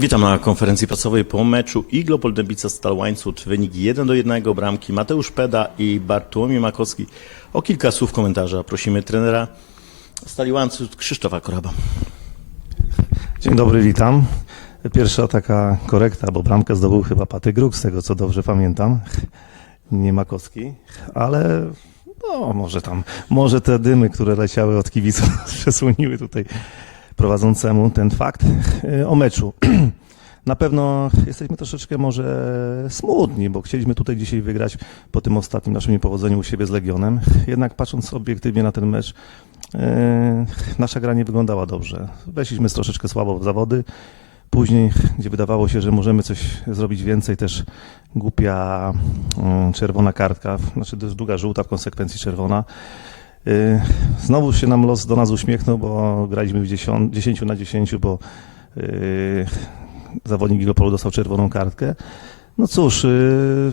Witam na konferencji prasowej po meczu Iglopol Dębica Stal Łańcut. Wynik 1 do 1 bramki Mateusz Peda i Bartłomiej Makowski. O kilka słów komentarza prosimy trenera Stali Łańcut Krzysztofa Koraba. Dzień dobry, witam. Pierwsza taka korekta, bo bramkę zdobył chyba Paty Gruk, z tego co dobrze pamiętam. Nie Makowski, ale no może tam, może te dymy, które leciały od kibiców przesłoniły tutaj prowadzącemu ten fakt. Y, O meczu. Na pewno jesteśmy troszeczkę może smutni, bo chcieliśmy tutaj dzisiaj wygrać po tym ostatnim naszym niepowodzeniu u siebie z Legionem. Jednak patrząc obiektywnie na ten mecz, e, nasza gra nie wyglądała dobrze. Weszliśmy troszeczkę słabo w zawody. Później, gdzie wydawało się, że możemy coś zrobić więcej, też głupia mm, czerwona kartka, znaczy dość długa żółta, w konsekwencji czerwona. Y, Znowu się nam los do nas uśmiechnął, bo graliśmy w 10, 10 na 10, bo y, zawodnik Igopolu dostał czerwoną kartkę. No cóż, y,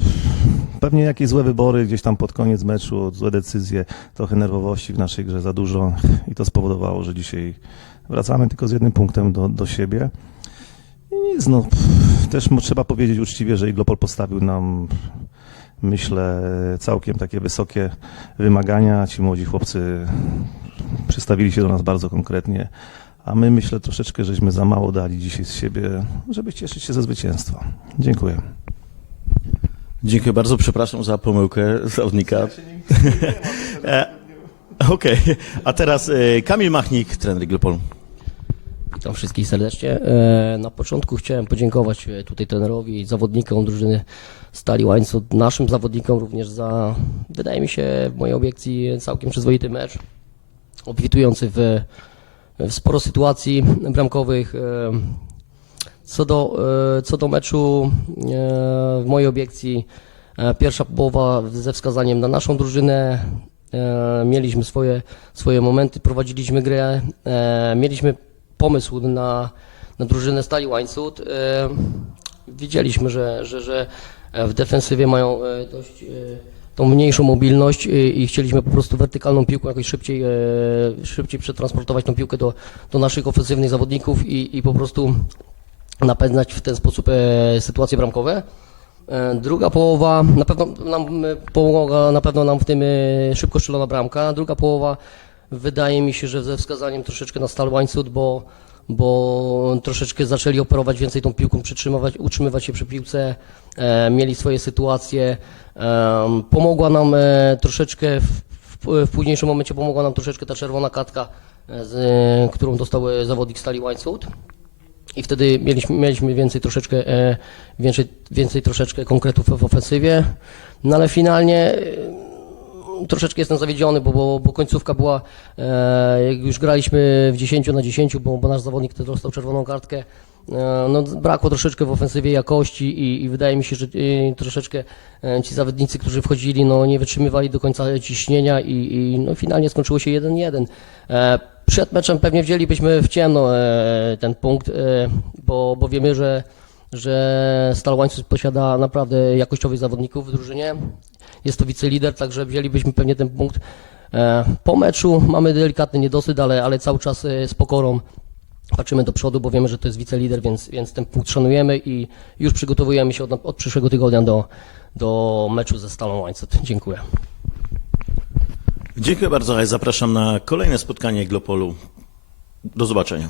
pewnie jakieś złe wybory gdzieś tam pod koniec meczu, złe decyzje, trochę nerwowości w naszej grze za dużo i to spowodowało, że dzisiaj wracamy tylko z jednym punktem do, do siebie. I nic, no, też trzeba powiedzieć uczciwie, że Iglopol postawił nam, myślę, całkiem takie wysokie wymagania. Ci młodzi chłopcy przystawili się do nas bardzo konkretnie, a my myślę troszeczkę, żeśmy za mało dali dzisiaj z siebie, żeby cieszyć się ze zwycięstwa. Dziękuję. Dziękuję bardzo, przepraszam za pomyłkę zawodnika. E, Okej, a teraz e, Kamil Machnik, trener Iglopolu. Witam wszystkich serdecznie. E, Na początku chciałem podziękować e, tutaj trenerowi i zawodnikom drużyny Stali Łańcuch, naszym zawodnikom również za, wydaje mi się, w mojej obiekcji całkiem przyzwoity mecz, obfitujący w, w sporo sytuacji bramkowych. E, Co do, co do meczu w mojej obiekcji, pierwsza połowa ze wskazaniem na naszą drużynę. Mieliśmy swoje, swoje momenty, prowadziliśmy grę, mieliśmy pomysł na, na drużynę Stali Łańcuch. E, Widzieliśmy, że, że, że w defensywie mają e, dość e, tą mniejszą mobilność i chcieliśmy po prostu wertykalną piłką jakoś szybciej, szybciej przetransportować tą piłkę do, do naszych ofensywnych zawodników i, i po prostu napędzać w ten sposób sytuacje bramkowe. Druga połowa, na pewno nam pomogła na pewno nam w tym szybko strzelona bramka. Druga połowa wydaje mi się, że ze wskazaniem troszeczkę na Stal Łańcuch, bo, bo troszeczkę zaczęli operować więcej tą piłką, przytrzymywać, utrzymywać się przy piłce, e, mieli swoje sytuacje. E, pomogła nam e, troszeczkę, w, w, w późniejszym momencie pomogła nam troszeczkę ta czerwona kartka, e, z, e, którą dostał e, zawodnik Stali Łańcuch i wtedy mieliśmy, mieliśmy więcej troszeczkę, e, więcej, więcej troszeczkę konkretów w ofensywie, no ale finalnie troszeczkę jestem zawiedziony, bo, bo, bo końcówka była, e, jak już graliśmy w 10 na 10, bo, bo nasz zawodnik też dostał czerwoną kartkę, e, no brakło troszeczkę w ofensywie jakości i, i wydaje mi się, że e, troszeczkę ci zawodnicy, którzy wchodzili, no nie wytrzymywali do końca ciśnienia i, i no, finalnie skończyło się 1-1. E, Przed meczem pewnie wzięlibyśmy w ciemno ten punkt, bo, bo wiemy, że, że Stal Łańcuch posiada naprawdę jakościowych zawodników w drużynie. Jest to wicelider, także wzięlibyśmy pewnie ten punkt. E, Po meczu mamy delikatny niedosyt, ale, ale cały czas e, z pokorą patrzymy do przodu, bo wiemy, że to jest wicelider, więc, więc ten punkt szanujemy i już przygotowujemy się od, od przyszłego tygodnia do, do meczu ze Stalą Łańcuch. Dziękuję. Dziękuję bardzo, zapraszam na kolejne spotkanie Iglopolu. Do zobaczenia.